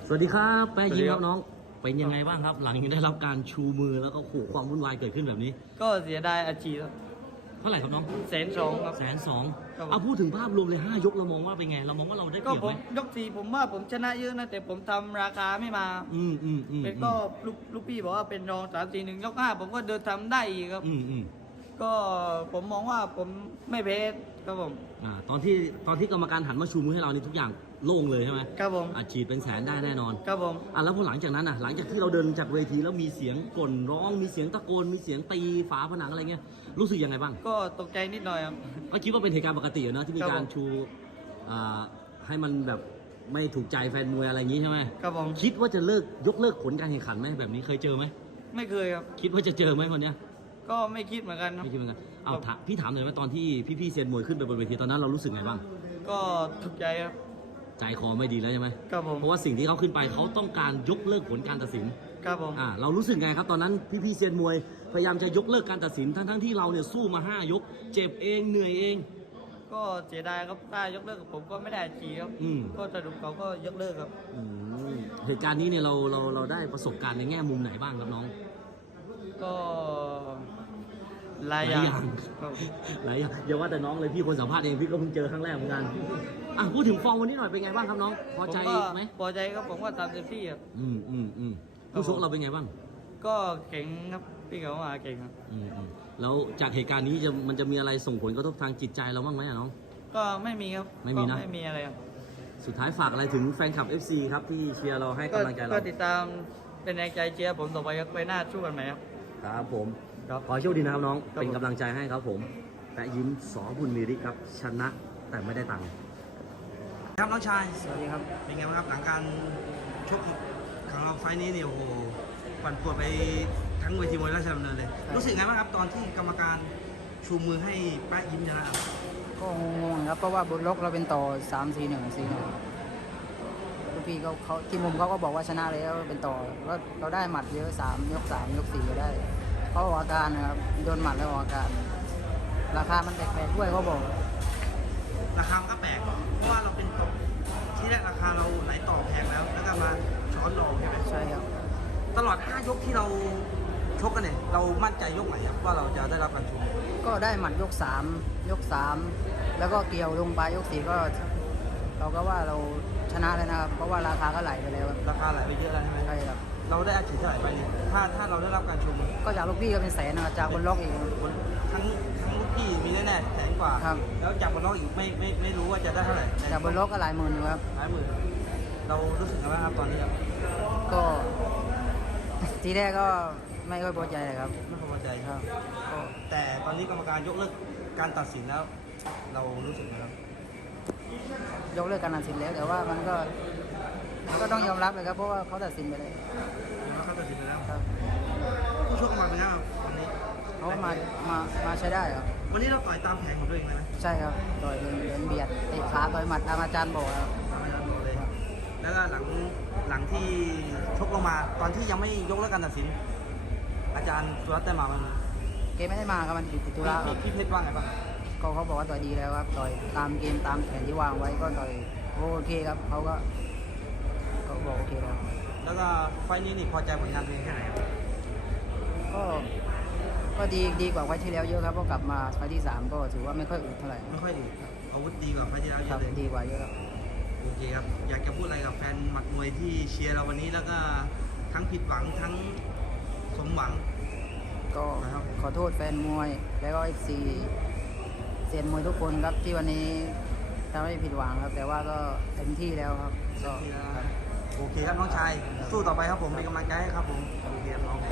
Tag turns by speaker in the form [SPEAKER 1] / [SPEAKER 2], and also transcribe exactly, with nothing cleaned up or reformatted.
[SPEAKER 1] สวัสดีครับแป๊ะยิ้มครับ
[SPEAKER 2] สวัสดีครับ
[SPEAKER 1] น้องเป็นยังไงบ้างครับ หลังจากได้รับการชูมือแล้วก็โหความวุ่นวายเกิดขึ้นแบบนี้
[SPEAKER 2] ก็เสียดายอาชีพครับ
[SPEAKER 1] เท่าไหร่ครับน้อง
[SPEAKER 2] แสนสองครับ
[SPEAKER 1] แสนสอง
[SPEAKER 2] ครับผม
[SPEAKER 1] เอาพูดถึงภาพรวมเลยห้ายกเรามองว่าเป็นไง เรามองว่าเราได้เป
[SPEAKER 2] ก็
[SPEAKER 1] รียบ
[SPEAKER 2] ผ
[SPEAKER 1] ไห
[SPEAKER 2] ม
[SPEAKER 1] ม
[SPEAKER 2] ยกสี่ผมว่าผมชนะเยอะนะแต่ผมทำราคาไม่มา
[SPEAKER 1] อืมอืมอืม
[SPEAKER 2] เป็นก็ลูกลูกพี่บอกว่าเป็นรองสามสี่หนึ่งยกห้าผมก็เดินทำได้อีกครับ
[SPEAKER 1] อืมอืม
[SPEAKER 2] ก็ผมมองว่าผมไม่แพ้ครับผม
[SPEAKER 1] อ่าตอนที่ตอนที่กรรมการหันมาชูมือให้เรานี่ทุกอย่างโล่งเลยใช่ไหม
[SPEAKER 2] ครับผม
[SPEAKER 1] อาฉีดเป็นแสนได้แน่นอน
[SPEAKER 2] ครับผม
[SPEAKER 1] อ่ะแล้วพอหลังจากนั้นอ่ะหลังจากที่เราเดินจากเวทีแล้วมีเสียงกล่นร้องมีเสียงตะโกนมีเสียงตีฝาผนังอะไรเงี้ยรู้สึกยังไงบ้าง
[SPEAKER 2] ก็ตกใจนิดหน่อยครับ
[SPEAKER 1] ก็คิดว่าเป็นเหตุการณ์ปกติอะเนอะที่มี
[SPEAKER 2] ครับ
[SPEAKER 1] การ
[SPEAKER 2] ผม
[SPEAKER 1] ชูอ่าให้มันแบบไม่ถูกใจแฟนมวยอะไรอย่างงี้ใช่ไหม
[SPEAKER 2] ครับผม
[SPEAKER 1] คิดว่าจะเลิกยกเลิกผลการแข่งขันไหมแบบนี้เคยเจอไหม
[SPEAKER 2] ไม่เคยครับ
[SPEAKER 1] คิดว่าจะเจอไหมคนเนี้ย
[SPEAKER 2] ก็ไม่คิดเหมือนกันครับ
[SPEAKER 1] ไม่คิดเหมือนกันเอา
[SPEAKER 2] ครับ
[SPEAKER 1] ถามพี่ถามหน่อยว่าตอนที่พี่ๆเซียนมวยขึ้นไปบนเวทีตอนนั้นเรารู้สึกไงบ้าง
[SPEAKER 2] ก็ถูกใจครับ
[SPEAKER 1] ใจคอไม่ดีแล้วใช่ไหม
[SPEAKER 2] ครับผม
[SPEAKER 1] เพราะว่าสิ่งที่เขาขึ้นไปเขาต้องการยกเลิกผลการตัดสิน
[SPEAKER 2] ครับผม
[SPEAKER 1] อ่าเรารู้สึกไงครับตอนนั้นพี่ๆเซียนมวยพยายามจะยกเลิกการตัดสินทั้งๆที่เราเนี่ยสู้มาห้ายก เจ็บเองเหนื่อยเอง
[SPEAKER 2] ก็เสียดายครับถ้ายกเลิกกับผมก็ไม่ได้อาชีพครับ
[SPEAKER 1] อืม
[SPEAKER 2] ก็สรุปเขาก็ยกเลิกครับ
[SPEAKER 1] อืมเหตุการณ์นี้เนี่ยเราเราเราได้ประสบการณ์ในแง่มุมไหนบ้างครับน้อง
[SPEAKER 2] ก็หลายอย่างครับ
[SPEAKER 1] หลายอย่างอย่าว่าแต่น้องเลยพี่คนสัมภาษณ์เองพี่ก็เพิ่งเจอครั้งแรกเหมือนกันอ่ะพูดถึงฟอร์มวันนี้หน่อยเป็นไงบ้างครับน้องพอใจ
[SPEAKER 2] ผมก็
[SPEAKER 1] ไหม
[SPEAKER 2] พอใจครับผมก็ทำเต็มที่ครับ
[SPEAKER 1] อืมอืมอืม
[SPEAKER 2] ครับ
[SPEAKER 1] ผู้ชกเราเป็นไงบ้าง
[SPEAKER 2] ก็เก่งครับพี่เขามาเก่งครับ
[SPEAKER 1] อืมอืมแล้วจากเหตุการณ์นี้จะมันจะมีอะไรส่งผลกระทบทางจิตใจเราบ้างไหมอะน้อง
[SPEAKER 2] ก็ไม่มีครับ
[SPEAKER 1] ไม่มีนะ
[SPEAKER 2] ก็ไม่มีอะไรครับ
[SPEAKER 1] สุดท้ายฝากอะไรถึงแฟนคลับ เอฟ ซี ครับที่เชียร์เราให้
[SPEAKER 2] ก็
[SPEAKER 1] กำลังใจเรา
[SPEAKER 2] ก็ติดตามเป็นแรงใจเชียร์ผมต่อไปครับไปหน้าสู้กันไหมครับ
[SPEAKER 1] ครับผม
[SPEAKER 2] ครับ
[SPEAKER 1] ขอให้โชคดีนะครับน้อง
[SPEAKER 2] ครับ
[SPEAKER 1] เป็นกำลังใจให้ครับผมแปะยิ้มสอบุญมีริครับชนะแต่ไม่ได้ตังค์ครับน้องชาย
[SPEAKER 2] สวัสดีครับ
[SPEAKER 1] เป็นไงบ้างครับหลังการชกของเราไฟล์นี้เนี่ยโอ้โหปั่นป่วนไปทั้งเวทีมวยราชดำเนินเลย
[SPEAKER 2] ครับ
[SPEAKER 1] รู้สึกไงบ้างครับตอนที่กรรมการชูมือให้แป๊ะยิ้มชนะครับ
[SPEAKER 3] ก็งงๆครับเพราะว่าบนล็อกเราเป็นต่อสามสี่หนึ่งสี่หนึ่งลูกพี่เขาเขาที่มุมเขาก็บอกว่าชนะแล้วเป็นต่อแล้วเราได้หมัดเยอะสามยกสามยกสี่ก็ได้เขาออกอาการนะครับโดนหมัดแล้วออกอาการ ราคามันแปลกๆด้วยเขาบอก
[SPEAKER 1] ราคามันก็แปลกเพราะว่าเราเป็นตกที่แรกราคาเราไหลต่อแพงแล้วแล้วก็มาช้อนรองใช่ไหม
[SPEAKER 3] ใช่ครับ
[SPEAKER 1] ตลอดห้ายกที่เราชกกันเนี่ยเรามั่นใจยกไหนครับว่าเราจะได้รับการชูมือ
[SPEAKER 3] ก็ได้หมัดยกสามยกสามแล้วก็เกี่ยวลงไปยกสี่ก็ เราก็ว่าเราชนะแล้วนะครับ เพราะว่าราคาก็ไหลไปแล้วครับ
[SPEAKER 1] ราคาไหลไปเยอะแล้วใช่ไหม
[SPEAKER 3] ใช่ครับ
[SPEAKER 1] เราได้อาชีพเท่าไหร่ไปเนี่ยถ้าถ้าเราได้รับการชูมือ
[SPEAKER 3] ก็จากลูกพี่ก็เป็นแสนนะครับจากบนล็อกอีก
[SPEAKER 1] บนทั้งทั้งลูกพี่มีแน่ๆแสนกว่า
[SPEAKER 3] ครับ
[SPEAKER 1] แล้วจากบนล็อกอีกไม่ไม่ไม่รู้ว่าจะได้เท่าไหร่
[SPEAKER 3] จากบนล็อกก็หลายหมื่นอยู่ครับ
[SPEAKER 1] หลายหมื่นเรารู้สึกไงบ้างครับตอนนี้ครับ
[SPEAKER 3] ก็ ทีแรกก็ไม่ค่อยพอใจเลยครับ
[SPEAKER 1] ไม่พอใจ
[SPEAKER 3] ครับก็
[SPEAKER 1] แต่ตอนนี้กรรมการยกเลิกการตัดสินแล้ว เรารู้สึกไงครับ
[SPEAKER 3] ยกเลิกการตัดสินแล้ว แต่ว่ามันก็มันก็ต้องยอมรับเลยครับ เพราะว่าเขาตัดสินไปเลย
[SPEAKER 1] แล้วเขาตัดสินไปแล้ว
[SPEAKER 3] ครับ
[SPEAKER 1] ผู้ชกมาเป็นไงครับวันนี้
[SPEAKER 3] เขามามามาใช้ได้ครับ
[SPEAKER 1] วันนี้เราต่อยตามแผนของตัวเองเลยไหม
[SPEAKER 3] ใช่ครับต่อยเป็นเป็นเบียดเตะขาต่อยหมัดตามอาจารย์บอกครับ
[SPEAKER 1] ตามแผนของตัวเลยแล้วก็หลังหลังที่ชกลงมา ตอนที่ยังไม่ยกเลิกการตัดสิน อาจารย์สุรัตน์ได้มาไหม
[SPEAKER 3] เกมไม่ได้มาครับมันติดติดธุระครับ
[SPEAKER 1] พี่พี่เพชรว่าไงบ้าง
[SPEAKER 3] ก็เขาบอกว่าต่อยดีแล้วครับต่อยตามเกมตามแผนที่วางไว้ก็ต่อยโอเคครับเขาก็เขาบอกโอเคแล้ว
[SPEAKER 1] แล้วก็ไฟล์นี้นี่พอใจผลงานตัวเองแค่ไหนครับ
[SPEAKER 3] ก็ก็ดีดีกว่าไว้ที่แล้วเยอะครับเพราะกลับมาไฟล์ที่สามก็ถือว่าไม่ค่อยอึดเท่าไหร่
[SPEAKER 1] ไม่ค่อยดีอาวุธดีกว่าไฟล์ที่แล้วเย
[SPEAKER 3] ครั
[SPEAKER 1] อะ
[SPEAKER 3] บ
[SPEAKER 1] เลย
[SPEAKER 3] ดีกว่าเยอะครับ
[SPEAKER 1] โอเคครับ อยากจะพูดอะไรกับแฟนหมัดมวยที่เชียร์เราวันนี้แล้วก็ทั้งผิดหวังทั้งสมหวัง
[SPEAKER 3] ก็
[SPEAKER 1] นะครับ
[SPEAKER 3] ขอโทษแฟนมวย แล้วก็เอฟซีเซียนมวยทุกคนครับที่วันนี้ทำให้ผิดหวังครับ แต่ว่าก็เต็มที่แล้วครับก็
[SPEAKER 1] โอเคครับน้องชาย สู้ต่อไปครับผมเป็นกำลังใจให้ครับผมโอเคครับน้อง